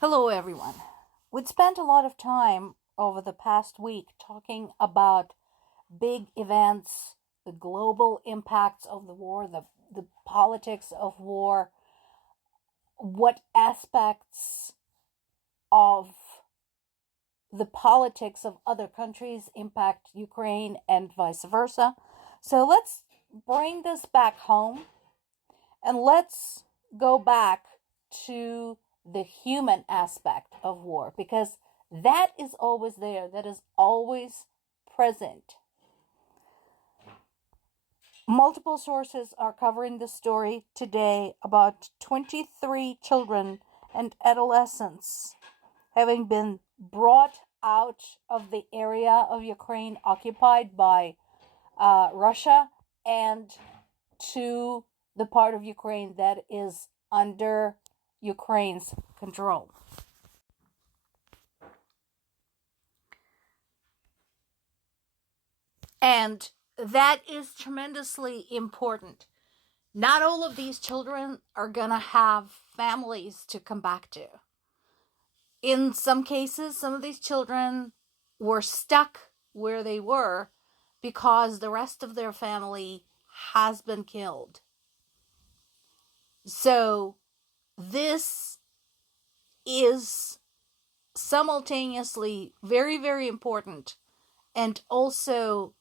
Hello, everyone. We'd spent a lot of time over the past week talking about big events, the global impacts of the war, the politics of war, what aspects of the politics of other countries impact Ukraine and vice versa. So let's bring this back home and let's go back to the human aspect of war because that is always there, that is always present. Multiple sources are covering the story today about 23 children and adolescents having been brought out of the area of Ukraine occupied by Russia and to the part of Ukraine that is under Ukraine's control. And that is tremendously important. Not all of these children are going to have families to come back to. In some cases, some of these children were stuck where they were because the rest of their family has been killed. So, this is simultaneously very, very important and also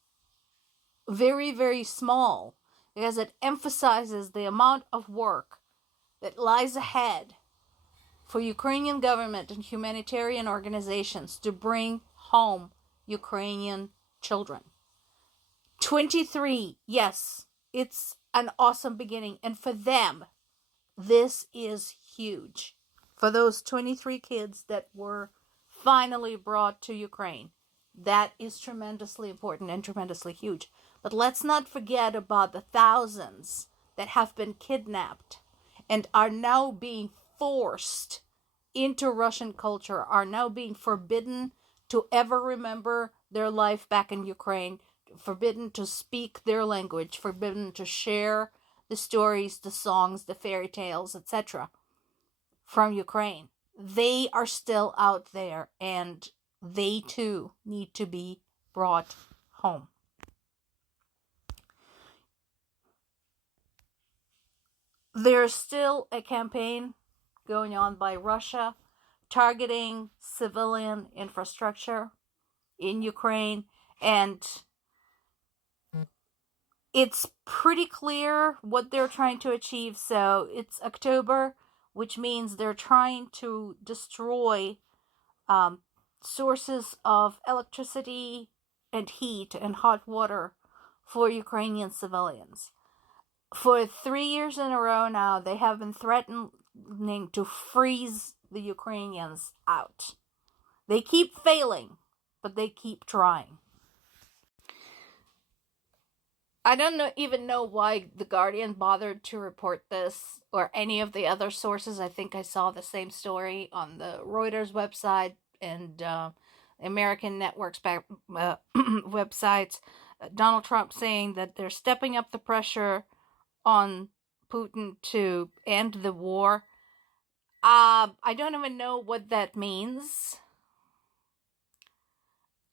very, very small because it emphasizes the amount of work that lies ahead for Ukrainian government and humanitarian organizations to bring home Ukrainian children. 23, yes, it's an awesome beginning. And for them, this is huge. For those 23 kids that were finally brought to Ukraine, that is tremendously important and tremendously huge. But let's not forget about the thousands that have been kidnapped and are now being forced into Russian culture, are now being forbidden to ever remember their life back in Ukraine, forbidden to speak their language, forbidden to share the stories, the songs, the fairy tales, etc. from Ukraine. They are still out there and they too need to be brought home. There's still a campaign going on by Russia targeting civilian infrastructure in Ukraine, and it's pretty clear what they're trying to achieve. So it's October, which means they're trying to destroy sources of electricity and heat and hot water for Ukrainian civilians. For 3 years in a row now, they have been threatening to freeze the Ukrainians out. They keep failing, but they keep trying. I don't even know why The Guardian bothered to report this or any of the other sources. I think I saw the same story on the Reuters website and American networks websites. Donald Trump saying that they're stepping up the pressure on Putin to end the war. I don't even know what that means.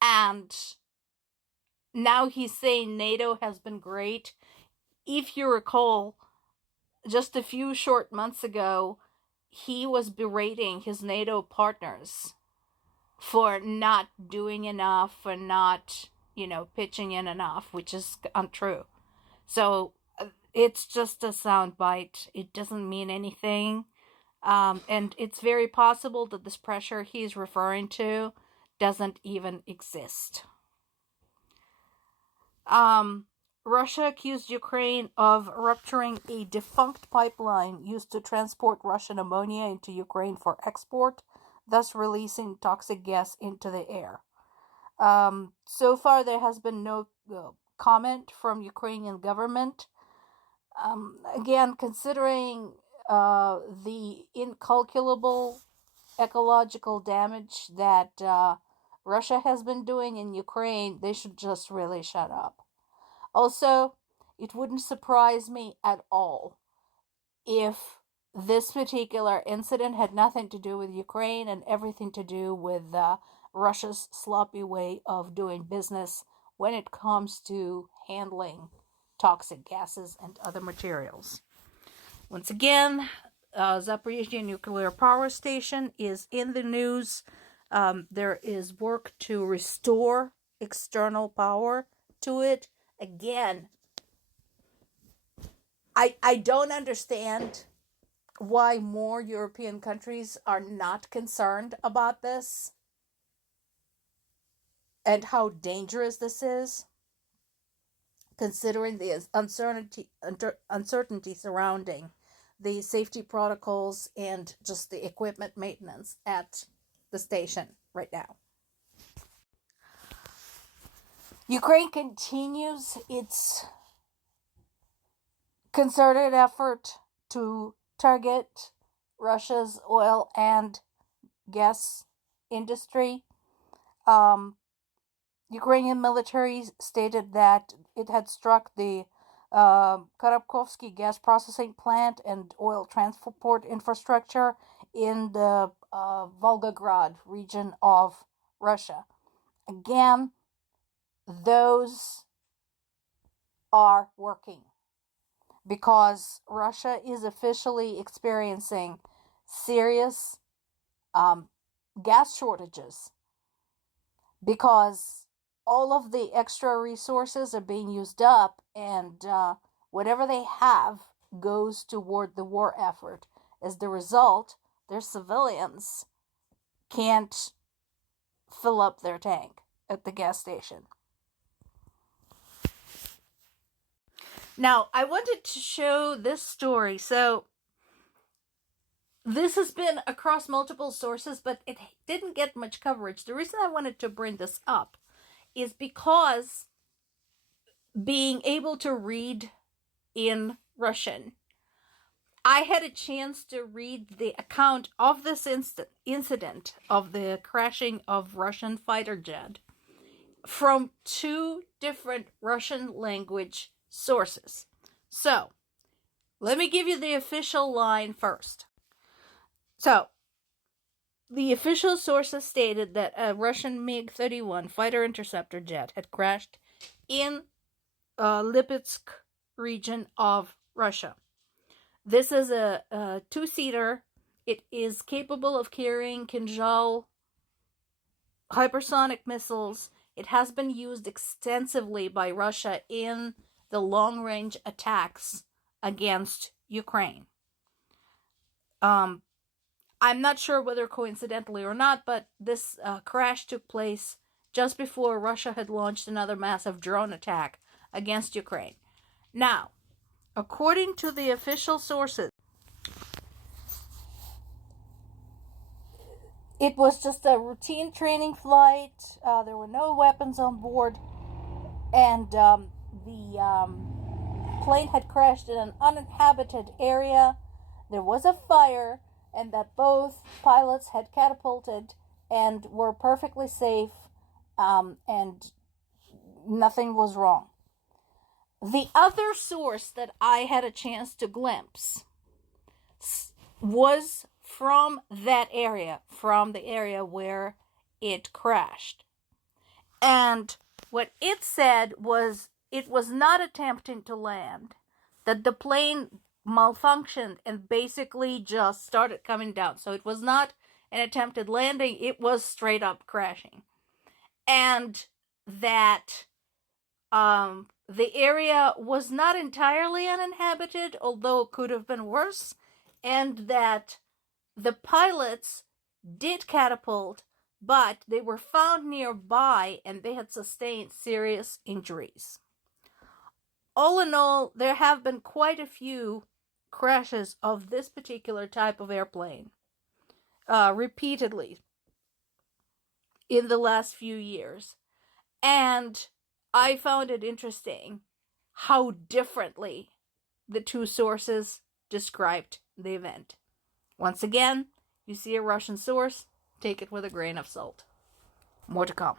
And now he's saying NATO has been great. If you recall, just a few short months ago, he was berating his NATO partners for not doing enough, for not, pitching in enough, which is untrue. So it's just a soundbite. It doesn't mean anything. And it's very possible that this pressure he's referring to doesn't even exist. Russia accused Ukraine of rupturing a defunct pipeline used to transport Russian ammonia into Ukraine for export, thus releasing toxic gas into the air. So far, there has been no comment from Ukrainian government. Again, considering the incalculable ecological damage that Russia has been doing in Ukraine, they should just really shut up. Also, it wouldn't surprise me at all if this particular incident had nothing to do with Ukraine and everything to do with Russia's sloppy way of doing business when it comes to handling toxic gases and other materials. Once again, Zaporizhzhia nuclear power station is in the news. There is work to restore external power to it. Again, I don't understand why more European countries are not concerned about this and how dangerous this is, considering the uncertainty surrounding the safety protocols and just the equipment maintenance at the station right now. Ukraine continues its concerted effort to target Russia's oil and gas industry. Ukrainian military stated that it had struck the Kharkovsky gas processing plant and oil transport infrastructure in the Volgograd region of Russia. Again, those are working because Russia is officially experiencing serious gas shortages because all of the extra resources are being used up, and whatever they have goes toward the war effort. As the result, their civilians can't fill up their tank at the gas station. Now, I wanted to show this story. So, this has been across multiple sources, but it didn't get much coverage. The reason I wanted to bring this up is because being able to read in Russian, I had a chance to read the account of this incident of the crashing of Russian fighter jet from two different Russian language sources. So, let me give you the official line first. So, the official sources stated that a Russian MiG-31 fighter interceptor jet had crashed in Lipetsk region of Russia. This is a two-seater. It is capable of carrying Kinzhal hypersonic missiles. It has been used extensively by Russia in the long-range attacks against Ukraine. I'm not sure whether coincidentally or not, but this crash took place just before Russia had launched another massive drone attack against Ukraine. Now, according to the official sources, it was just a routine training flight. There were no weapons on board, and the plane had crashed in an uninhabited area. There was a fire, and that both pilots had catapulted and were perfectly safe, and nothing was wrong. The other source that I had a chance to glimpse was from that area, from the area where it crashed. And what it said was it was not attempting to land, that the plane malfunctioned and basically just started coming down. So it was not an attempted landing, it was straight up crashing. And that the area was not entirely uninhabited, although it could have been worse, and that the pilots did catapult, but they were found nearby and they had sustained serious injuries. All in all, there have been quite a few crashes of this particular type of airplane repeatedly in the last few years. And I found it interesting how differently the two sources described the event. Once again, you see a Russian source, take it with a grain of salt. More to come.